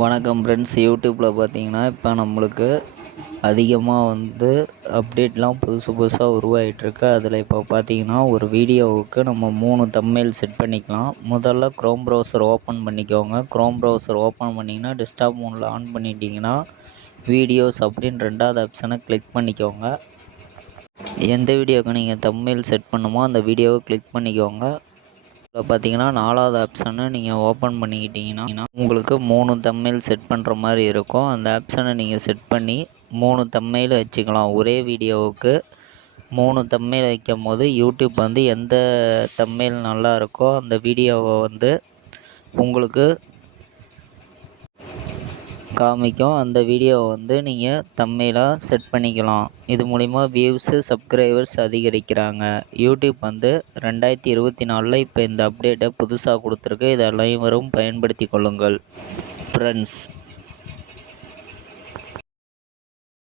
வணக்கம் ஃப்ரெண்ட்ஸ். யூடியூப்பில் பார்த்தீங்கன்னா இப்போ நம்மளுக்கு அதிகமாக அப்டேட்லாம் புதுசு புதுசாக உருவாகிட்டுருக்கு. அதில் இப்போ பார்த்தீங்கன்னா ஒரு வீடியோவுக்கு நம்ம 3 தம்ப்நெயில் செட் பண்ணிக்கலாம். முதல்ல க்ரோம் ப்ரௌசர் ஓப்பன் பண்ணிக்கோங்க. க்ரோம் ப்ரௌசர் ஓப்பன் பண்ணிங்கன்னா டெஸ்க்டாப் மோடில் ஆன் பண்ணிட்டீங்கன்னா வீடியோஸ் அப்படின்னு 2வது ஆப்ஷனை கிளிக் பண்ணிக்கோங்க. எந்த வீடியோவுக்கு நீங்கள் தம்ப்நெயில் செட் பண்ணுமோ அந்த வீடியோவை கிளிக் பண்ணிக்கோங்க. இப்போ பார்த்தீங்கன்னா 4வது ஆப்ஷனை நீங்கள் ஓப்பன் பண்ணிக்கிட்டிங்கன்னா உங்களுக்கு 3 தம்ப்நெயில் செட் பண்ணுற மாதிரி இருக்கும். அந்த ஆப்ஷனை நீங்கள் செட் பண்ணி 3 தம்ப்நெயில் வச்சுக்கலாம். ஒரே வீடியோவுக்கு 3 தம்ப்நெயில் வைக்கும் போது யூடியூப் எந்த தம்ப்நெயில் நல்லா இருக்கோ அந்த வீடியோவை உங்களுக்கு காமிக்கும். அந்த வீடியோவை நீங்கள் தம்ப்நெயிலாக செட் பண்ணிக்கலாம். இது மூலிமா வியூஸு சப்ஸ்கிரைபர்ஸ் அதிகரிக்கிறாங்க. யூடியூப் 2024 இப்போ இந்த அப்டேட்டை புதுசாக கொடுத்துருக்கு. இதை அனைவரும் பயன்படுத்தி கொள்ளுங்கள் ஃப்ரெண்ட்ஸ்.